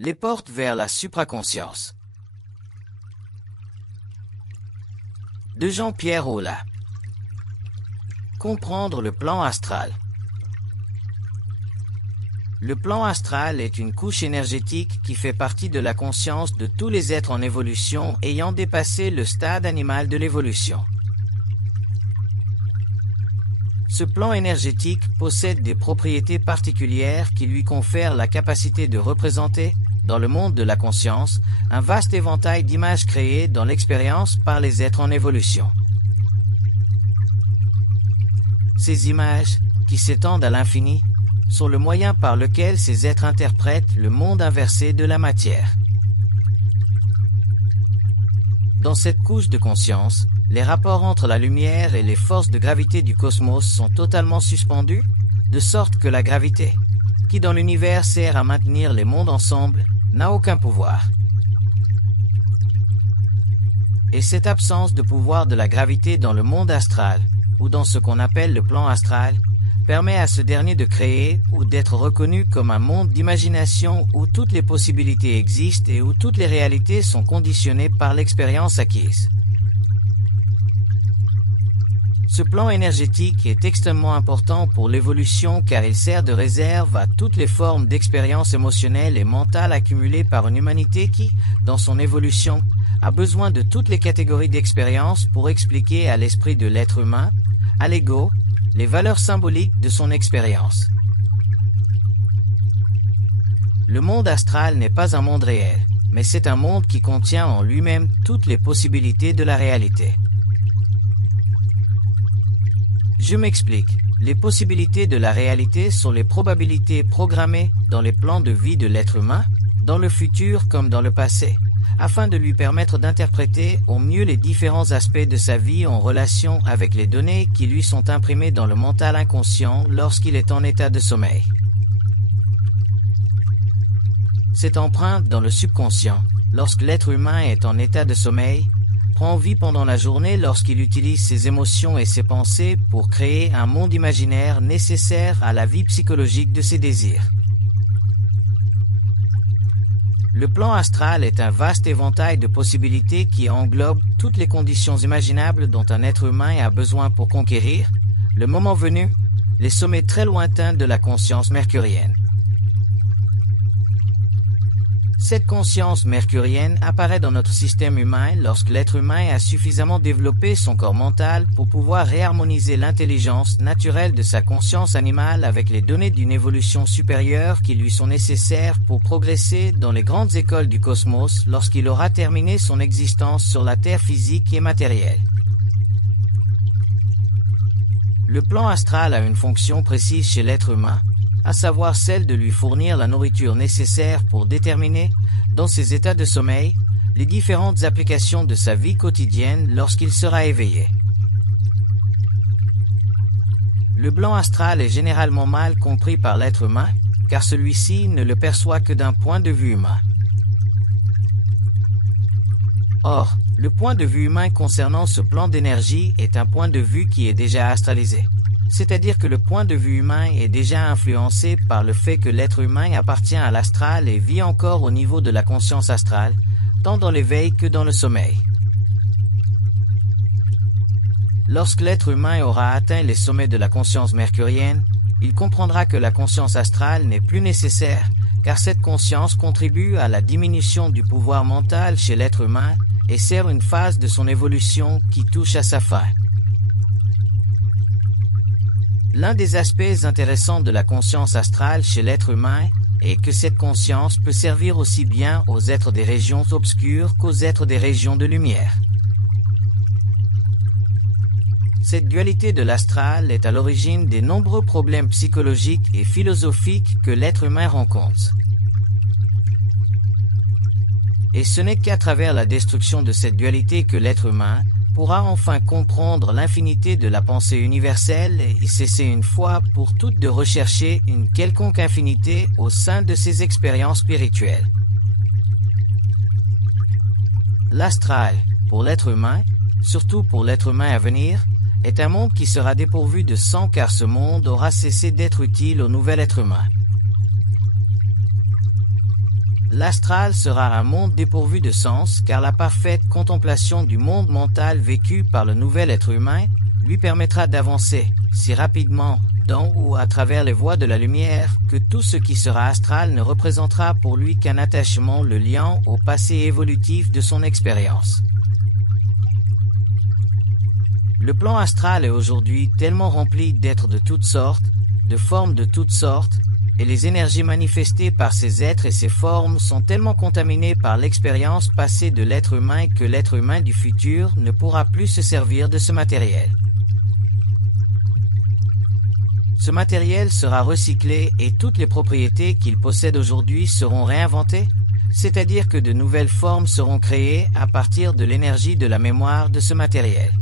Les portes vers la supraconscience. De Jean-Pierre Aulas. Comprendre le plan astral. Le plan astral est une couche énergétique qui fait partie de la conscience de tous les êtres en évolution ayant dépassé le stade animal de l'évolution. Ce plan énergétique possède des propriétés particulières qui lui confèrent la capacité de représenter, dans le monde de la conscience, un vaste éventail d'images créées dans l'expérience par les êtres en évolution. Ces images, qui s'étendent à l'infini, sont le moyen par lequel ces êtres interprètent le monde inversé de la matière. Dans cette couche de conscience, les rapports entre la lumière et les forces de gravité du cosmos sont totalement suspendus, de sorte que la gravité, qui dans l'univers sert à maintenir les mondes ensemble, n'a aucun pouvoir. Et cette absence de pouvoir de la gravité dans le monde astral, ou dans ce qu'on appelle le plan astral, permet à ce dernier de créer ou d'être reconnu comme un monde d'imagination où toutes les possibilités existent et où toutes les réalités sont conditionnées par l'expérience acquise. Ce plan énergétique est extrêmement important pour l'évolution car il sert de réserve à toutes les formes d'expériences émotionnelles et mentales accumulées par une humanité qui, dans son évolution, a besoin de toutes les catégories d'expériences pour expliquer à l'esprit de l'être humain, à l'ego, les valeurs symboliques de son expérience. Le monde astral n'est pas un monde réel, mais c'est un monde qui contient en lui-même toutes les possibilités de la réalité. Je m'explique. Les possibilités de la réalité sont les probabilités programmées dans les plans de vie de l'être humain, dans le futur comme dans le passé, afin de lui permettre d'interpréter au mieux les différents aspects de sa vie en relation avec les données qui lui sont imprimées dans le mental inconscient lorsqu'il est en état de sommeil. Cette empreinte dans le subconscient, lorsque l'être humain est en état de sommeil, prend vie pendant la journée lorsqu'il utilise ses émotions et ses pensées pour créer un monde imaginaire nécessaire à la vie psychologique de ses désirs. Le plan astral est un vaste éventail de possibilités qui englobe toutes les conditions imaginables dont un être humain a besoin pour conquérir, le moment venu, les sommets très lointains de la conscience mercurienne. Cette conscience mercurienne apparaît dans notre système humain lorsque l'être humain a suffisamment développé son corps mental pour pouvoir réharmoniser l'intelligence naturelle de sa conscience animale avec les données d'une évolution supérieure qui lui sont nécessaires pour progresser dans les grandes écoles du cosmos lorsqu'il aura terminé son existence sur la Terre physique et matérielle. Le plan astral a une fonction précise chez l'être humain, à savoir celle de lui fournir la nourriture nécessaire pour déterminer, dans ses états de sommeil, les différentes applications de sa vie quotidienne lorsqu'il sera éveillé. Le plan astral est généralement mal compris par l'être humain, car celui-ci ne le perçoit que d'un point de vue humain. Or, le point de vue humain concernant ce plan d'énergie est un point de vue qui est déjà astralisé. C'est-à-dire que le point de vue humain est déjà influencé par le fait que l'être humain appartient à l'astral et vit encore au niveau de la conscience astrale, tant dans l'éveil que dans le sommeil. Lorsque l'être humain aura atteint les sommets de la conscience mercurienne, il comprendra que la conscience astrale n'est plus nécessaire, car cette conscience contribue à la diminution du pouvoir mental chez l'être humain et sert une phase de son évolution qui touche à sa fin. L'un des aspects intéressants de la conscience astrale chez l'être humain est que cette conscience peut servir aussi bien aux êtres des régions obscures qu'aux êtres des régions de lumière. Cette dualité de l'astral est à l'origine des nombreux problèmes psychologiques et philosophiques que l'être humain rencontre. Et ce n'est qu'à travers la destruction de cette dualité que l'être humain pourra enfin comprendre l'infinité de la pensée universelle et cesser une fois pour toutes de rechercher une quelconque infinité au sein de ses expériences spirituelles. L'astral, pour l'être humain, surtout pour l'être humain à venir, est un monde qui sera dépourvu de sang car ce monde aura cessé d'être utile au nouvel être humain. L'astral sera un monde dépourvu de sens car la parfaite contemplation du monde mental vécu par le nouvel être humain lui permettra d'avancer si rapidement dans ou à travers les voies de la lumière que tout ce qui sera astral ne représentera pour lui qu'un attachement le liant au passé évolutif de son expérience. Le plan astral est aujourd'hui tellement rempli d'êtres de toutes sortes, de formes de toutes sortes, et les énergies manifestées par ces êtres et ces formes sont tellement contaminées par l'expérience passée de l'être humain que l'être humain du futur ne pourra plus se servir de ce matériel. Ce matériel sera recyclé et toutes les propriétés qu'il possède aujourd'hui seront réinventées, c'est-à-dire que de nouvelles formes seront créées à partir de l'énergie de la mémoire de ce matériel.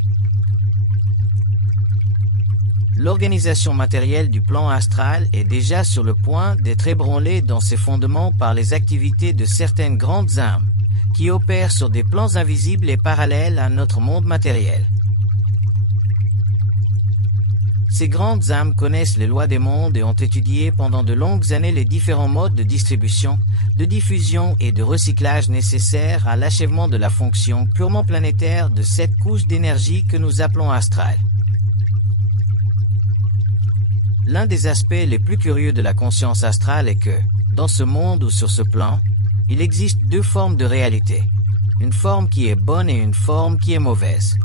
L'organisation matérielle du plan astral est déjà sur le point d'être ébranlée dans ses fondements par les activités de certaines grandes âmes, qui opèrent sur des plans invisibles et parallèles à notre monde matériel. Ces grandes âmes connaissent les lois des mondes et ont étudié pendant de longues années les différents modes de distribution, de diffusion et de recyclage nécessaires à l'achèvement de la fonction purement planétaire de cette couche d'énergie que nous appelons astrale. L'un des aspects les plus curieux de la conscience astrale est que, dans ce monde ou sur ce plan, il existe deux formes de réalité, une forme qui est bonne et une forme qui est mauvaise.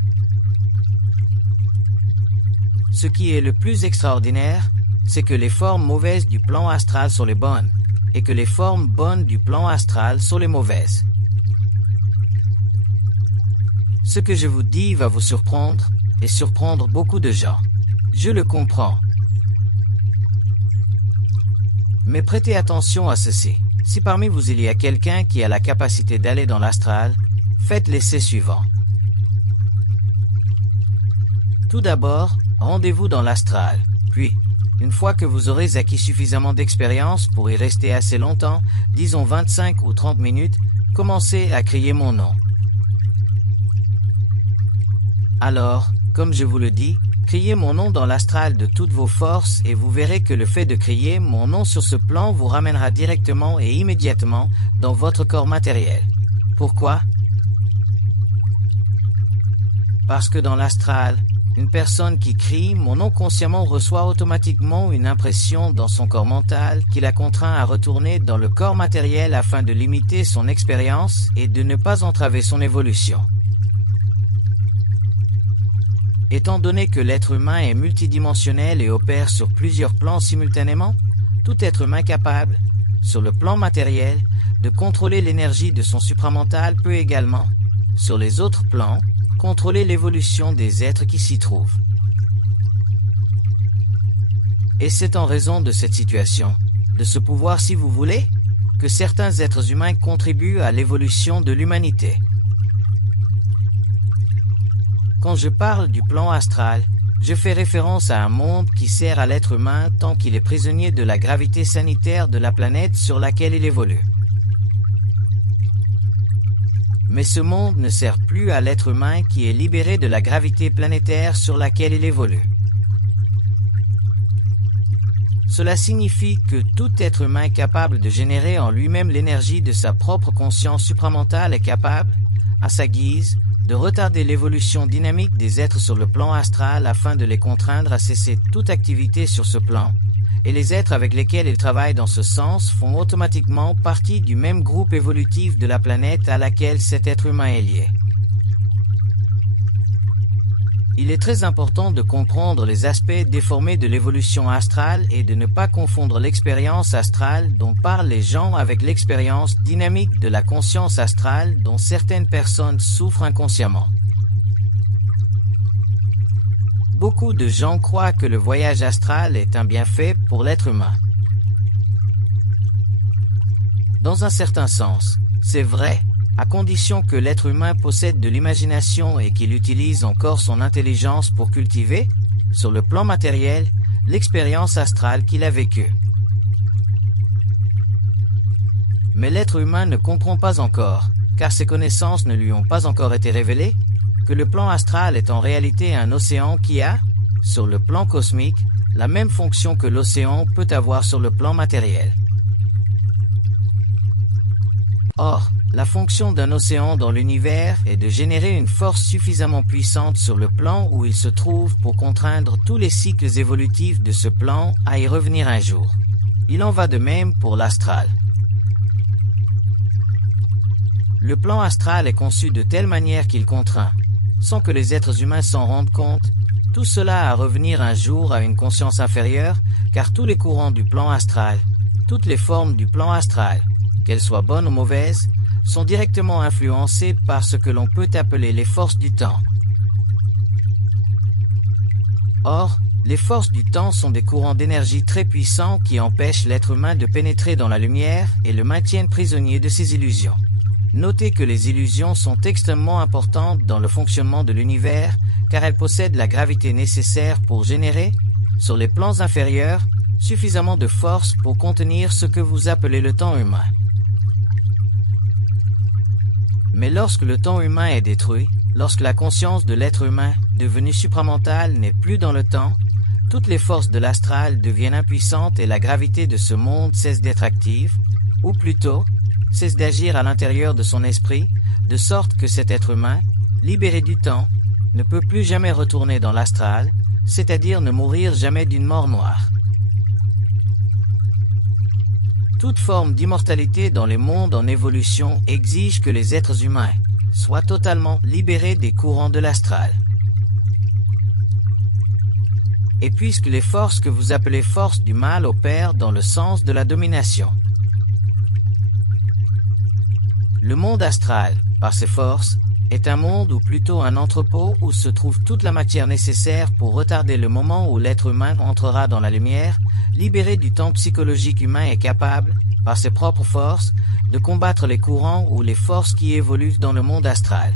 Ce qui est le plus extraordinaire, c'est que les formes mauvaises du plan astral sont les bonnes, et que les formes bonnes du plan astral sont les mauvaises. Ce que je vous dis va vous surprendre, et surprendre beaucoup de gens. Je le comprends. Mais prêtez attention à ceci. Si parmi vous il y a quelqu'un qui a la capacité d'aller dans l'astral, faites l'essai suivant. Tout d'abord, rendez-vous dans l'astral. Puis, une fois que vous aurez acquis suffisamment d'expérience pour y rester assez longtemps, disons 25 ou 30 minutes, commencez à crier mon nom. Alors, comme je vous le dis, criez mon nom dans l'astral de toutes vos forces et vous verrez que le fait de crier mon nom sur ce plan vous ramènera directement et immédiatement dans votre corps matériel. Pourquoi? Parce que dans l'astral, une personne qui crie mon nom consciemment reçoit automatiquement une impression dans son corps mental qui la contraint à retourner dans le corps matériel afin de limiter son expérience et de ne pas entraver son évolution. Étant donné que l'être humain est multidimensionnel et opère sur plusieurs plans simultanément, tout être humain capable, sur le plan matériel, de contrôler l'énergie de son supramental peut également, sur les autres plans, contrôler l'évolution des êtres qui s'y trouvent. Et c'est en raison de cette situation, de ce pouvoir si vous voulez, que certains êtres humains contribuent à l'évolution de l'humanité. Quand je parle du plan astral, je fais référence à un monde qui sert à l'être humain tant qu'il est prisonnier de la gravité sanitaire de la planète sur laquelle il évolue. Mais ce monde ne sert plus à l'être humain qui est libéré de la gravité planétaire sur laquelle il évolue. Cela signifie que tout être humain capable de générer en lui-même l'énergie de sa propre conscience supramentale est capable, à sa guise, de retarder l'évolution dynamique des êtres sur le plan astral afin de les contraindre à cesser toute activité sur ce plan, et les êtres avec lesquels ils travaillent dans ce sens font automatiquement partie du même groupe évolutif de la planète à laquelle cet être humain est lié. Il est très important de comprendre les aspects déformés de l'évolution astrale et de ne pas confondre l'expérience astrale dont parlent les gens avec l'expérience dynamique de la conscience astrale dont certaines personnes souffrent inconsciemment. Beaucoup de gens croient que le voyage astral est un bienfait pour l'être humain. Dans un certain sens, c'est vrai, à condition que l'être humain possède de l'imagination et qu'il utilise encore son intelligence pour cultiver, sur le plan matériel, l'expérience astrale qu'il a vécue. Mais l'être humain ne comprend pas encore, car ses connaissances ne lui ont pas encore été révélées, que le plan astral est en réalité un océan qui a, sur le plan cosmique, la même fonction que l'océan peut avoir sur le plan matériel. Or, la fonction d'un océan dans l'univers est de générer une force suffisamment puissante sur le plan où il se trouve pour contraindre tous les cycles évolutifs de ce plan à y revenir un jour. Il en va de même pour l'astral. Le plan astral est conçu de telle manière qu'il contraint, sans que les êtres humains s'en rendent compte, tout cela à revenir un jour à une conscience inférieure, car tous les courants du plan astral, toutes les formes du plan astral, qu'elles soient bonnes ou mauvaises, sont directement influencées par ce que l'on peut appeler les forces du temps. Or, les forces du temps sont des courants d'énergie très puissants qui empêchent l'être humain de pénétrer dans la lumière et le maintiennent prisonnier de ses illusions. Notez que les illusions sont extrêmement importantes dans le fonctionnement de l'univers car elles possèdent la gravité nécessaire pour générer, sur les plans inférieurs, suffisamment de force pour contenir ce que vous appelez le temps humain. Mais lorsque le temps humain est détruit, lorsque la conscience de l'être humain, devenu supramentale, n'est plus dans le temps, toutes les forces de l'astral deviennent impuissantes et la gravité de ce monde cesse d'être active, ou plutôt, cesse d'agir à l'intérieur de son esprit, de sorte que cet être humain, libéré du temps, ne peut plus jamais retourner dans l'astral, c'est-à-dire ne mourir jamais d'une mort noire. Toute forme d'immortalité dans les mondes en évolution exige que les êtres humains soient totalement libérés des courants de l'astral. Et puisque les forces que vous appelez forces du mal opèrent dans le sens de la domination, le monde astral, par ses forces, est un monde ou plutôt un entrepôt où se trouve toute la matière nécessaire pour retarder le moment où l'être humain entrera dans la lumière, libéré du temps psychologique humain et capable, par ses propres forces, de combattre les courants ou les forces qui évoluent dans le monde astral.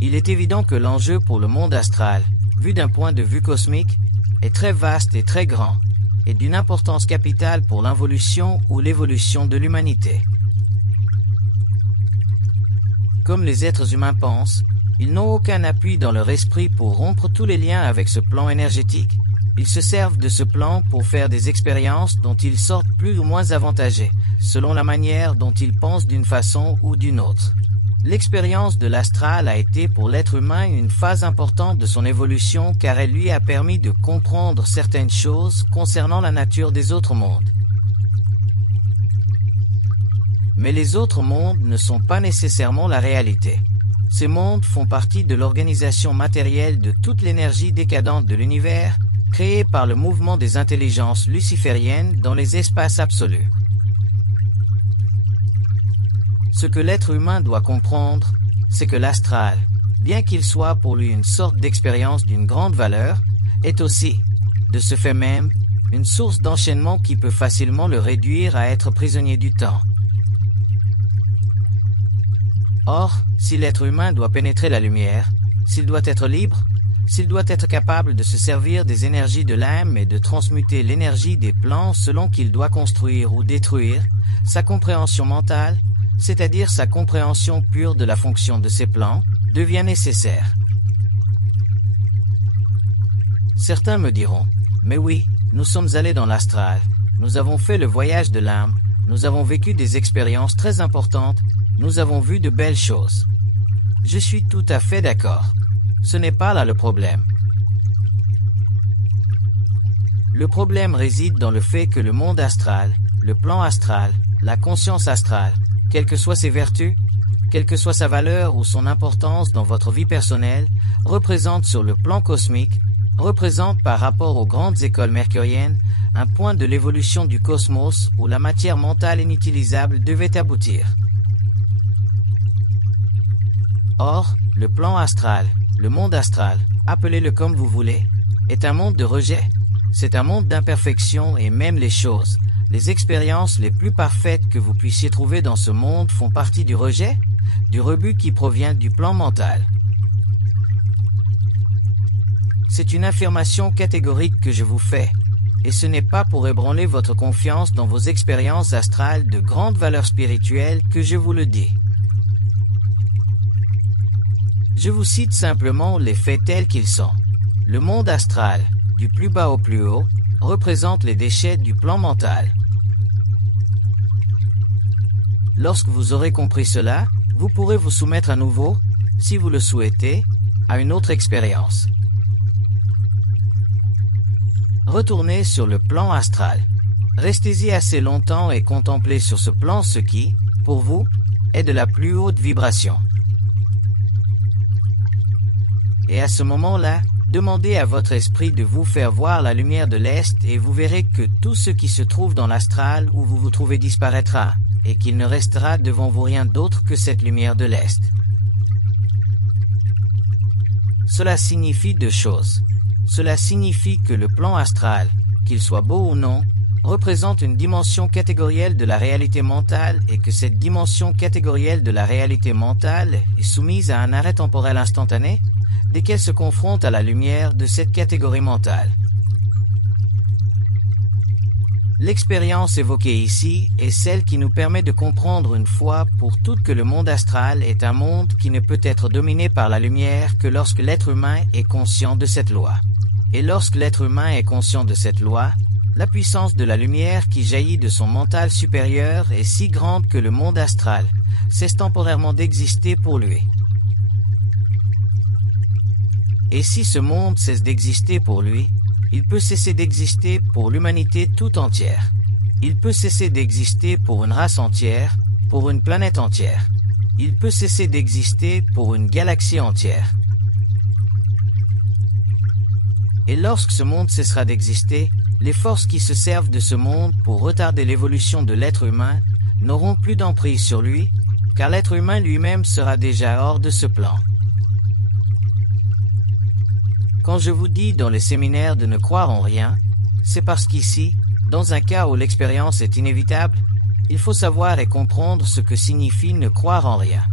Il est évident que l'enjeu pour le monde astral, vu d'un point de vue cosmique, est très vaste et très grand, et d'une importance capitale pour l'involution ou l'évolution de l'humanité. Comme les êtres humains pensent, ils n'ont aucun appui dans leur esprit pour rompre tous les liens avec ce plan énergétique. Ils se servent de ce plan pour faire des expériences dont ils sortent plus ou moins avantagés, selon la manière dont ils pensent d'une façon ou d'une autre. L'expérience de l'astral a été pour l'être humain une phase importante de son évolution car elle lui a permis de comprendre certaines choses concernant la nature des autres mondes. Mais les autres mondes ne sont pas nécessairement la réalité. Ces mondes font partie de l'organisation matérielle de toute l'énergie décadente de l'univers, créée par le mouvement des intelligences lucifériennes dans les espaces absolus. Ce que l'être humain doit comprendre, c'est que l'astral, bien qu'il soit pour lui une sorte d'expérience d'une grande valeur, est aussi, de ce fait même, une source d'enchaînement qui peut facilement le réduire à être prisonnier du temps. Or, si l'être humain doit pénétrer la lumière, s'il doit être libre, s'il doit être capable de se servir des énergies de l'âme et de transmuter l'énergie des plans selon qu'il doit construire ou détruire, sa compréhension mentale, c'est-à-dire sa compréhension pure de la fonction de ces plans, devient nécessaire. Certains me diront, mais oui, nous sommes allés dans l'astral, nous avons fait le voyage de l'âme, nous avons vécu des expériences très importantes, nous avons vu de belles choses. Je suis tout à fait d'accord. Ce n'est pas là le problème. Le problème réside dans le fait que le monde astral, le plan astral, la conscience astrale, quelles que soient ses vertus, quelle que soit sa valeur ou son importance dans votre vie personnelle, représente sur le plan cosmique, représente par rapport aux grandes écoles mercuriennes, un point de l'évolution du cosmos où la matière mentale inutilisable devait aboutir. Or, le plan astral, le monde astral, appelez-le comme vous voulez, est un monde de rejet. C'est un monde d'imperfection et même les choses, les expériences les plus parfaites que vous puissiez trouver dans ce monde font partie du rejet, du rebut qui provient du plan mental. C'est une affirmation catégorique que je vous fais, et ce n'est pas pour ébranler votre confiance dans vos expériences astrales de grande valeur spirituelle que je vous le dis. Je vous cite simplement les faits tels qu'ils sont. Le monde astral, du plus bas au plus haut, représente les déchets du plan mental. Lorsque vous aurez compris cela, vous pourrez vous soumettre à nouveau, si vous le souhaitez, à une autre expérience. Retournez sur le plan astral. Restez-y assez longtemps et contemplez sur ce plan ce qui, pour vous, est de la plus haute vibration. Et à ce moment-là, demandez à votre esprit de vous faire voir la lumière de l'Est et vous verrez que tout ce qui se trouve dans l'astral où vous vous trouvez disparaîtra, et qu'il ne restera devant vous rien d'autre que cette lumière de l'Est. Cela signifie deux choses. Cela signifie que le plan astral, qu'il soit beau ou non, représente une dimension catégorielle de la réalité mentale et que cette dimension catégorielle de la réalité mentale est soumise à un arrêt temporel instantané dès qu'elle se confronte à la lumière de cette catégorie mentale. L'expérience évoquée ici est celle qui nous permet de comprendre une fois pour toutes que le monde astral est un monde qui ne peut être dominé par la lumière que lorsque l'être humain est conscient de cette loi. Et lorsque l'être humain est conscient de cette loi, la puissance de la lumière qui jaillit de son mental supérieur est si grande que le monde astral cesse temporairement d'exister pour lui. Et si ce monde cesse d'exister pour lui, il peut cesser d'exister pour l'humanité tout entière. Il peut cesser d'exister pour une race entière, pour une planète entière. Il peut cesser d'exister pour une galaxie entière. Et lorsque ce monde cessera d'exister, les forces qui se servent de ce monde pour retarder l'évolution de l'être humain n'auront plus d'emprise sur lui, car l'être humain lui-même sera déjà hors de ce plan. Quand je vous dis dans les séminaires de ne croire en rien, c'est parce qu'ici, dans un cas où l'expérience est inévitable, il faut savoir et comprendre ce que signifie ne croire en rien.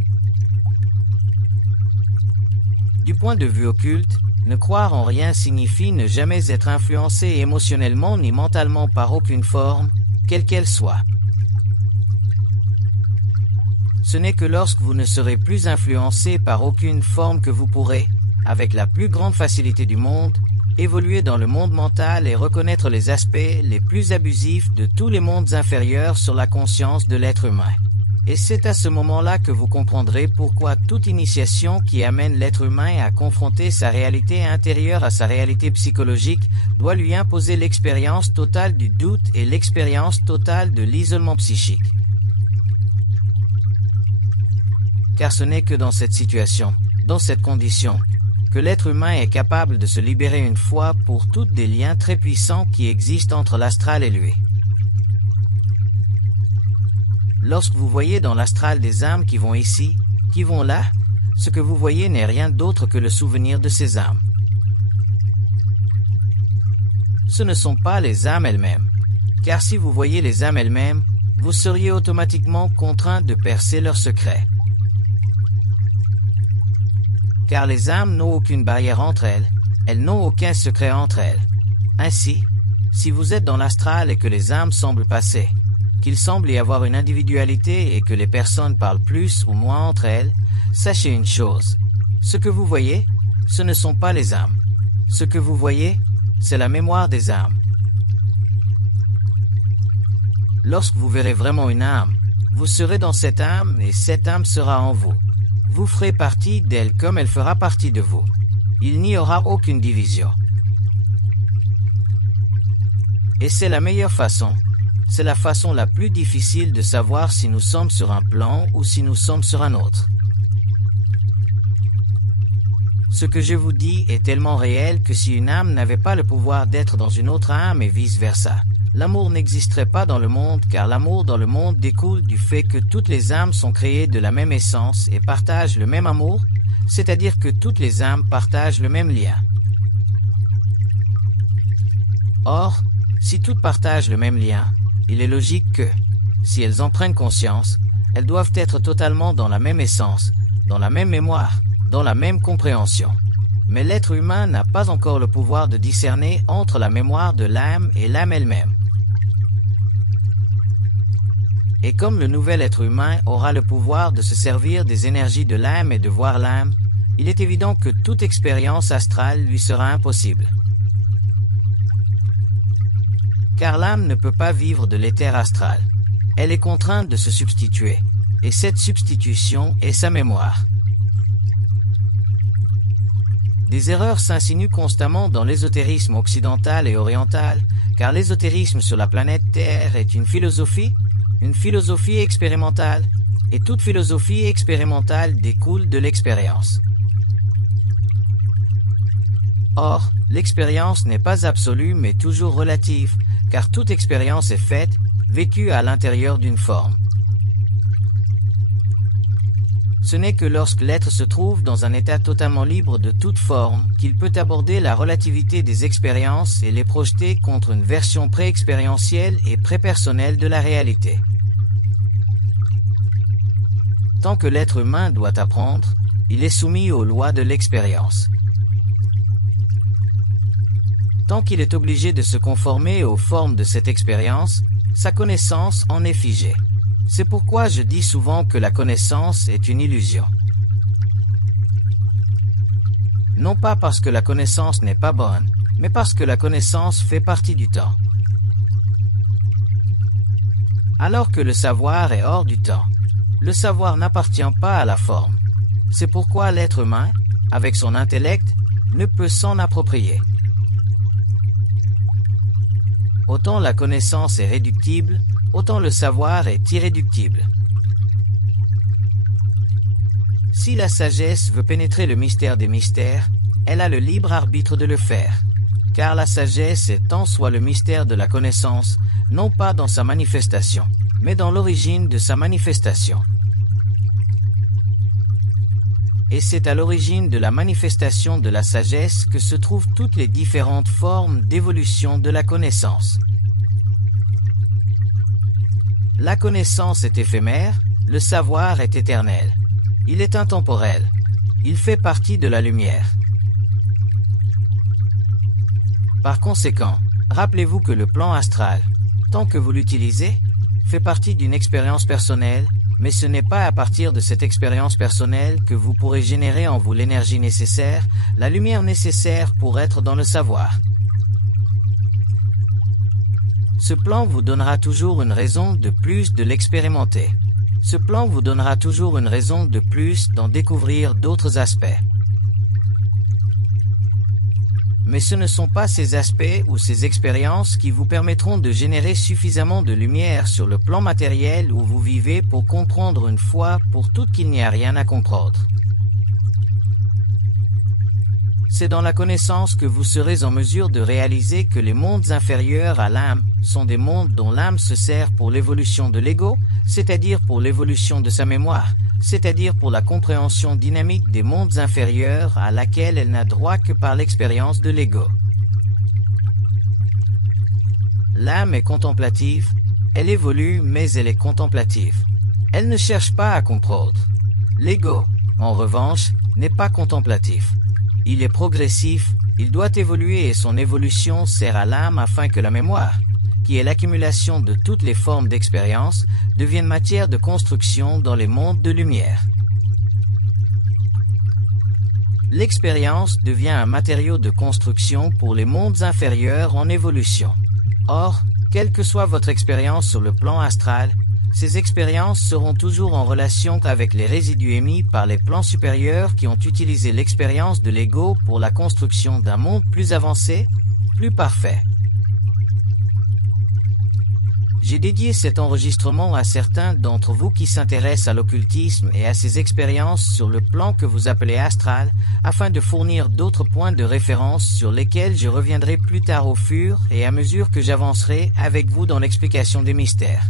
Du point de vue occulte, ne croire en rien signifie ne jamais être influencé émotionnellement ni mentalement par aucune forme, quelle qu'elle soit. Ce n'est que lorsque vous ne serez plus influencé par aucune forme que vous pourrez, avec la plus grande facilité du monde, évoluer dans le monde mental et reconnaître les aspects les plus abusifs de tous les mondes inférieurs sur la conscience de l'être humain. Et c'est à ce moment-là que vous comprendrez pourquoi toute initiation qui amène l'être humain à confronter sa réalité intérieure à sa réalité psychologique doit lui imposer l'expérience totale du doute et l'expérience totale de l'isolement psychique. Car ce n'est que dans cette situation, dans cette condition, que l'être humain est capable de se libérer une fois pour toutes des liens très puissants qui existent entre l'astral et lui. Lorsque vous voyez dans l'astral des âmes qui vont ici, qui vont là, ce que vous voyez n'est rien d'autre que le souvenir de ces âmes. Ce ne sont pas les âmes elles-mêmes, car si vous voyez les âmes elles-mêmes, vous seriez automatiquement contraint de percer leurs secrets. Car les âmes n'ont aucune barrière entre elles, elles n'ont aucun secret entre elles. Ainsi, si vous êtes dans l'astral et que les âmes semblent passer, qu'il semble y avoir une individualité et que les personnes parlent plus ou moins entre elles, sachez une chose. Ce que vous voyez, ce ne sont pas les âmes. Ce que vous voyez, c'est la mémoire des âmes. Lorsque vous verrez vraiment une âme, vous serez dans cette âme et cette âme sera en vous. Vous ferez partie d'elle comme elle fera partie de vous. Il n'y aura aucune division. Et c'est la meilleure façon. C'est la façon la plus difficile de savoir si nous sommes sur un plan ou si nous sommes sur un autre. Ce que je vous dis est tellement réel que si une âme n'avait pas le pouvoir d'être dans une autre âme et vice-versa, l'amour n'existerait pas dans le monde, car l'amour dans le monde découle du fait que toutes les âmes sont créées de la même essence et partagent le même amour, c'est-à-dire que toutes les âmes partagent le même lien. Or, si toutes partagent le même lien, il est logique que, si elles en prennent conscience, elles doivent être totalement dans la même essence, dans la même mémoire, dans la même compréhension. Mais l'être humain n'a pas encore le pouvoir de discerner entre la mémoire de l'âme et l'âme elle-même. Et comme le nouvel être humain aura le pouvoir de se servir des énergies de l'âme et de voir l'âme, il est évident que toute expérience astrale lui sera impossible. Car l'âme ne peut pas vivre de l'éther astral. Elle est contrainte de se substituer, et cette substitution est sa mémoire. Des erreurs s'insinuent constamment dans l'ésotérisme occidental et oriental, car l'ésotérisme sur la planète Terre est une philosophie expérimentale, et toute philosophie expérimentale découle de l'expérience. Or, l'expérience n'est pas absolue mais toujours relative, car toute expérience est faite, vécue à l'intérieur d'une forme. Ce n'est que lorsque l'être se trouve dans un état totalement libre de toute forme qu'il peut aborder la relativité des expériences et les projeter contre une version pré-expérientielle et pré-personnelle de la réalité. Tant que l'être humain doit apprendre, il est soumis aux lois de l'expérience. Tant qu'il est obligé de se conformer aux formes de cette expérience, sa connaissance en est figée. C'est pourquoi je dis souvent que la connaissance est une illusion. Non pas parce que la connaissance n'est pas bonne, mais parce que la connaissance fait partie du temps. Alors que le savoir est hors du temps, le savoir n'appartient pas à la forme. C'est pourquoi l'être humain, avec son intellect, ne peut s'en approprier. Autant la connaissance est réductible, autant le savoir est irréductible. Si la sagesse veut pénétrer le mystère des mystères, elle a le libre arbitre de le faire, car la sagesse est en soi le mystère de la connaissance, non pas dans sa manifestation, mais dans l'origine de sa manifestation. Et c'est à l'origine de la manifestation de la sagesse que se trouvent toutes les différentes formes d'évolution de la connaissance. La connaissance est éphémère, le savoir est éternel. Il est intemporel. Il fait partie de la lumière. Par conséquent, rappelez-vous que le plan astral, tant que vous l'utilisez, fait partie d'une expérience personnelle, mais ce n'est pas à partir de cette expérience personnelle que vous pourrez générer en vous l'énergie nécessaire, la lumière nécessaire pour être dans le savoir. Ce plan vous donnera toujours une raison de plus de l'expérimenter. Ce plan vous donnera toujours une raison de plus d'en découvrir d'autres aspects. Mais ce ne sont pas ces aspects ou ces expériences qui vous permettront de générer suffisamment de lumière sur le plan matériel où vous vivez pour comprendre une fois pour toutes qu'il n'y a rien à comprendre. C'est dans la connaissance que vous serez en mesure de réaliser que les mondes inférieurs à l'âme sont des mondes dont l'âme se sert pour l'évolution de l'ego, c'est-à-dire pour l'évolution de sa mémoire, c'est-à-dire pour la compréhension dynamique des mondes inférieurs à laquelle elle n'a droit que par l'expérience de l'ego. L'âme est contemplative, elle évolue mais elle est contemplative. Elle ne cherche pas à comprendre. L'ego, en revanche, n'est pas contemplatif. Il est progressif, il doit évoluer et son évolution sert à l'âme afin que la mémoire, qui est l'accumulation de toutes les formes d'expérience, devienne matière de construction dans les mondes de lumière. L'expérience devient un matériau de construction pour les mondes inférieurs en évolution. Or, quelle que soit votre expérience sur le plan astral, ces expériences seront toujours en relation avec les résidus émis par les plans supérieurs qui ont utilisé l'expérience de l'ego pour la construction d'un monde plus avancé, plus parfait. J'ai dédié cet enregistrement à certains d'entre vous qui s'intéressent à l'occultisme et à ces expériences sur le plan que vous appelez astral, afin de fournir d'autres points de référence sur lesquels je reviendrai plus tard au fur et à mesure que j'avancerai avec vous dans l'explication des mystères.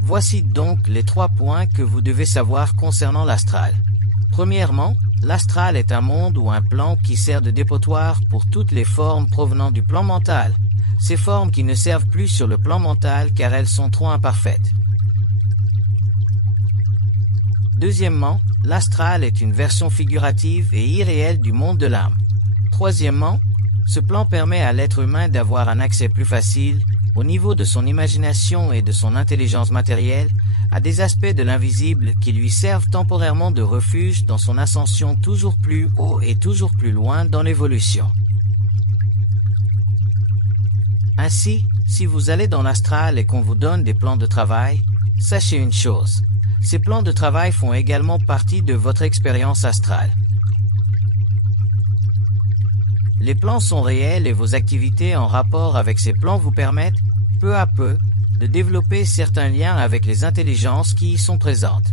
Voici donc les 3 points que vous devez savoir concernant l'astral. Premièrement, l'astral est un monde ou un plan qui sert de dépotoir pour toutes les formes provenant du plan mental. Ces formes qui ne servent plus sur le plan mental car elles sont trop imparfaites. Deuxièmement, l'astral est une version figurative et irréelle du monde de l'âme. Troisièmement, ce plan permet à l'être humain d'avoir un accès plus facile, au niveau de son imagination et de son intelligence matérielle, à des aspects de l'invisible qui lui servent temporairement de refuge dans son ascension toujours plus haut et toujours plus loin dans l'évolution. Ainsi, si vous allez dans l'astral et qu'on vous donne des plans de travail, sachez une chose. Ces plans de travail font également partie de votre expérience astrale. Les plans sont réels et vos activités en rapport avec ces plans vous permettent, peu à peu, de développer certains liens avec les intelligences qui y sont présentes.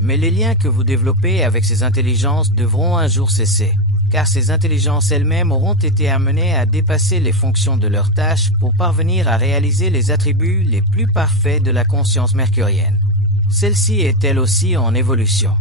Mais les liens que vous développez avec ces intelligences devront un jour cesser, car ces intelligences elles-mêmes auront été amenées à dépasser les fonctions de leurs tâches pour parvenir à réaliser les attributs les plus parfaits de la conscience mercurienne. Celle-ci est elle aussi en évolution.